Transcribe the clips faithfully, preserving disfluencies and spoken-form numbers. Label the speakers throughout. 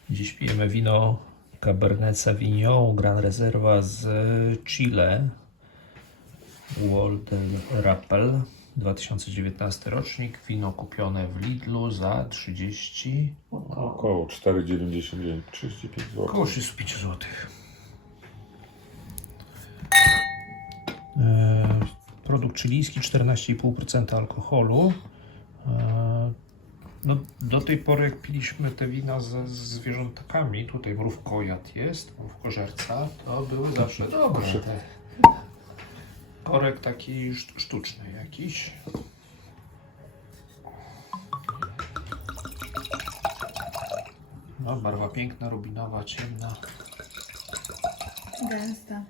Speaker 1: Dziś pijemy wino Cabernet Sauvignon Gran Reserva z Chile, Walden Rappel, dwa tysiące dziewiętnasty rocznik. Wino kupione w Lidlu za trzydzieści,
Speaker 2: Około cztery dziewięćdziesiąt dziewięć, trzydzieści pięć złotych.
Speaker 1: około trzydzieści pięć złotych. E, produkt chilijski, czternaście i pół procent alkoholu. E, no, do tej pory jak piliśmy te wina ze z zwierzątkami, tutaj mrówkojad jest, mrówkożerca, to były zawsze dobre. Te. Korek taki szt- sztuczny jakiś. No, barwa piękna, rubinowa, ciemna.
Speaker 3: Gęsta.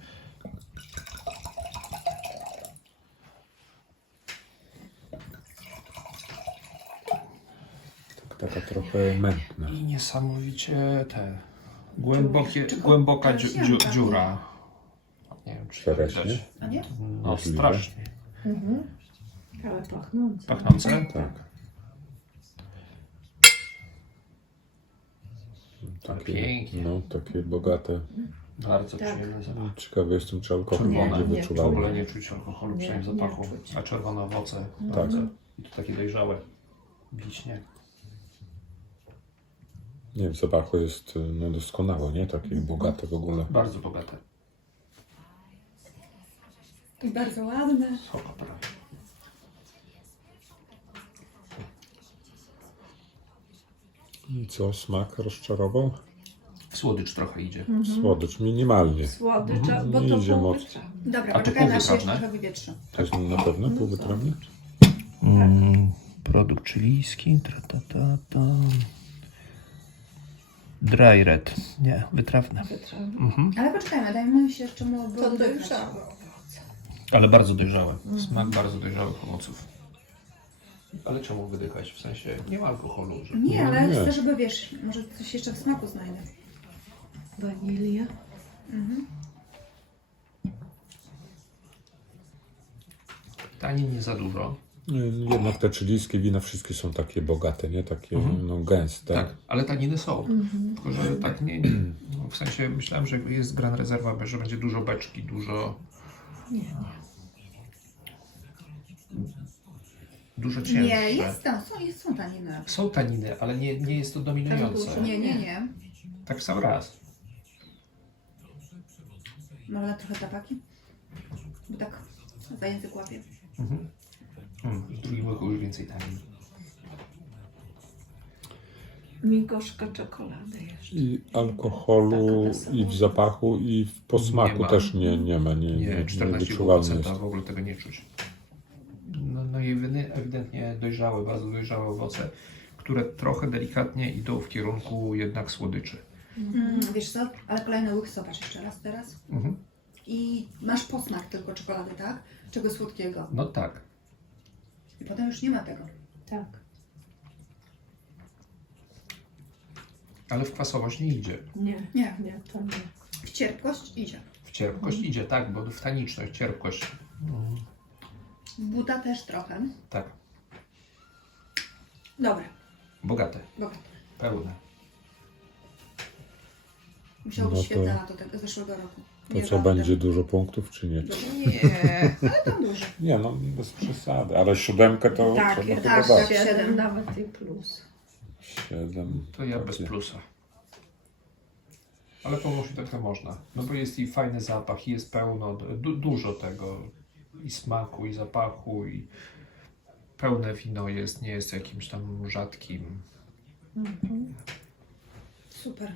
Speaker 2: Tak, taka trochę mętna.
Speaker 1: I niesamowicie te głębokie,
Speaker 3: Czy- czy-
Speaker 1: głęboka
Speaker 3: to
Speaker 1: dziu,
Speaker 3: jest
Speaker 1: dziu,
Speaker 3: jabłka?
Speaker 1: dziura. Nie wiem, czy to
Speaker 2: Szereśnie?
Speaker 1: widać.
Speaker 3: A nie?
Speaker 1: No
Speaker 2: Możliwe.
Speaker 1: strasznie.
Speaker 3: Mhm.
Speaker 4: Ale pachnące.
Speaker 1: Pachnące?
Speaker 2: Tak. Takie,
Speaker 1: Pięknie.
Speaker 2: no, takie bogate.
Speaker 1: Bardzo
Speaker 4: Tak.
Speaker 1: przyjemny zapach.
Speaker 2: Ciekawy jestem, czy alkohol
Speaker 4: Nie,
Speaker 2: będzie
Speaker 4: nie.
Speaker 1: W
Speaker 2: wyczuwalny.
Speaker 1: ogóle nie czuć alkoholu,
Speaker 4: Nie,
Speaker 1: przynajmniej
Speaker 4: nie
Speaker 1: zapachu.
Speaker 4: czuć.
Speaker 1: A czerwone owoce.
Speaker 2: Tak.
Speaker 1: Bardzo. I to takie dojrzałe. Wiśnie.
Speaker 2: Nie, w zapachu jest no, doskonałe, nie? Takie bogate w ogóle.
Speaker 1: Bardzo bogate.
Speaker 3: I bardzo ładne.
Speaker 1: Soko prawie.
Speaker 2: I co, smak rozczarował?
Speaker 1: W słodycz trochę idzie.
Speaker 2: Słodycz, minimalnie.
Speaker 4: Słodycz, a- bo
Speaker 2: Nie
Speaker 4: to
Speaker 2: idzie
Speaker 4: pół
Speaker 2: mocno.
Speaker 4: wytrawne.
Speaker 3: Dobra,
Speaker 1: A to
Speaker 3: poczekajmy, aż się
Speaker 1: półwytrawne?
Speaker 3: jeszcze trochę wywietrzy.
Speaker 2: To jest na pewno półwytrawne?
Speaker 1: Mm, produkt chilijski. Tra, ta, ta, ta. Dry red. Nie, wytrawne.
Speaker 4: Wytrawne.
Speaker 1: Mhm.
Speaker 3: Ale poczekajmy, dajmy się jeszcze mu
Speaker 4: To
Speaker 3: oddychać.
Speaker 4: dojrzałe.
Speaker 1: Ale bardzo dojrzałe. Smak bardzo dojrzałych owoców. Ale czemu wydychać? W sensie nie ma alkoholu. Że...
Speaker 3: Nie, ale
Speaker 2: Nie.
Speaker 3: chcę, żeby wiesz, może coś jeszcze w smaku znajdę.
Speaker 4: Wanilia.
Speaker 3: Mhm.
Speaker 1: Tanin nie za dużo.
Speaker 2: Nie, Jednak te chilijskie wina wszystkie są takie bogate, nie? Takie
Speaker 1: Mhm.
Speaker 2: no, gęste.
Speaker 1: Tak, ale taniny są. Tylko, że tak nie, nie. No, w sensie myślałem, że jest Gran Reserva, że będzie dużo beczki, dużo,
Speaker 4: Nie, nie.
Speaker 1: dużo cięższe.
Speaker 3: Nie, jest tam, są, jest, są taniny.
Speaker 1: Są taniny, ale nie, nie jest to dominujące.
Speaker 4: dużo.
Speaker 3: Nie, nie, nie.
Speaker 1: Tak w sam raz.
Speaker 3: Może dać trochę tapaki? Bo tak za język łapie.
Speaker 1: Mhm. Mm, w drugim łyku już więcej tanin.
Speaker 4: Mi gorzka czekolady jeszcze.
Speaker 2: I alkoholu,
Speaker 4: Taka
Speaker 2: i w zapachu, i w posmaku
Speaker 1: Nie ma.
Speaker 2: też nie, nie ma. Nie, nie,
Speaker 1: Nie,
Speaker 2: nie
Speaker 1: czternaście i pół
Speaker 2: wyczuwalny
Speaker 1: procent
Speaker 2: jest.
Speaker 1: w ogóle tego nie czuć. No, no i ewidentnie- ewidentnie dojrzałe, bardzo dojrzałe owoce, które trochę delikatnie idą w kierunku jednak słodyczy.
Speaker 3: Mm, wiesz co, ale kolejny łyk zobacz jeszcze raz teraz.
Speaker 1: Mhm.
Speaker 3: I masz posmak tylko czekolady, tak? Czego słodkiego.
Speaker 1: No tak.
Speaker 3: I potem już nie ma tego.
Speaker 4: Tak.
Speaker 1: Ale w kwasowość nie idzie.
Speaker 4: Nie,
Speaker 3: Nie.
Speaker 4: nie, to nie.
Speaker 3: W cierpkość idzie.
Speaker 1: W cierpkość idzie, tak, bo w taniczność, cierpkość. Mm,
Speaker 3: W buta też trochę.
Speaker 1: tak,
Speaker 3: Dobra,
Speaker 1: bogate,
Speaker 3: dobra.
Speaker 1: pełne.
Speaker 3: Musiało być
Speaker 2: No to-
Speaker 3: świetne lato tego zeszłego roku.
Speaker 2: To
Speaker 3: Nie
Speaker 2: co,
Speaker 3: żartem.
Speaker 2: będzie dużo punktów, czy nie?
Speaker 1: Nie.
Speaker 3: Ale tam dużo.
Speaker 2: Nie, no bez przesady. Ale siódemkę to
Speaker 4: Tak,
Speaker 2: trzeba
Speaker 4: tak,
Speaker 2: chyba dać.
Speaker 3: siedem.
Speaker 4: siedem nawet i plus.
Speaker 2: Siedem.
Speaker 1: To ja bez
Speaker 2: takie.
Speaker 1: plusa. Ale pomóż i trochę można. No bo jest i fajny zapach, i jest pełno, du dużo tego. I smaku, i zapachu, i pełne wino jest, nie jest jakimś tam rzadkim.
Speaker 4: Mhm.
Speaker 3: Super.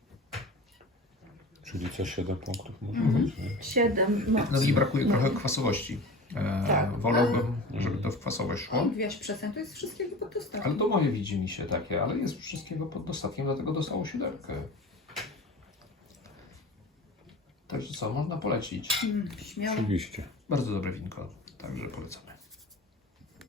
Speaker 2: Czyli co, siedem punktów może
Speaker 3: Mhm.
Speaker 2: być, nie?
Speaker 4: siedem
Speaker 1: No
Speaker 4: mocno.
Speaker 1: i brakuje trochę kwasowości. E,
Speaker 4: Tak.
Speaker 1: wolałbym, żeby to w kwasowość szło.
Speaker 3: O, wieś przecen, to jest wszystkiego pod dostatkiem.
Speaker 1: Ale to moje widzi mi się takie, ale jest wszystkiego pod dostatkiem, dlatego dostało siódemkę. Także co, można polecić.
Speaker 3: Mm, śmiało.
Speaker 2: Oczywiście.
Speaker 1: Bardzo dobre winko, także polecamy.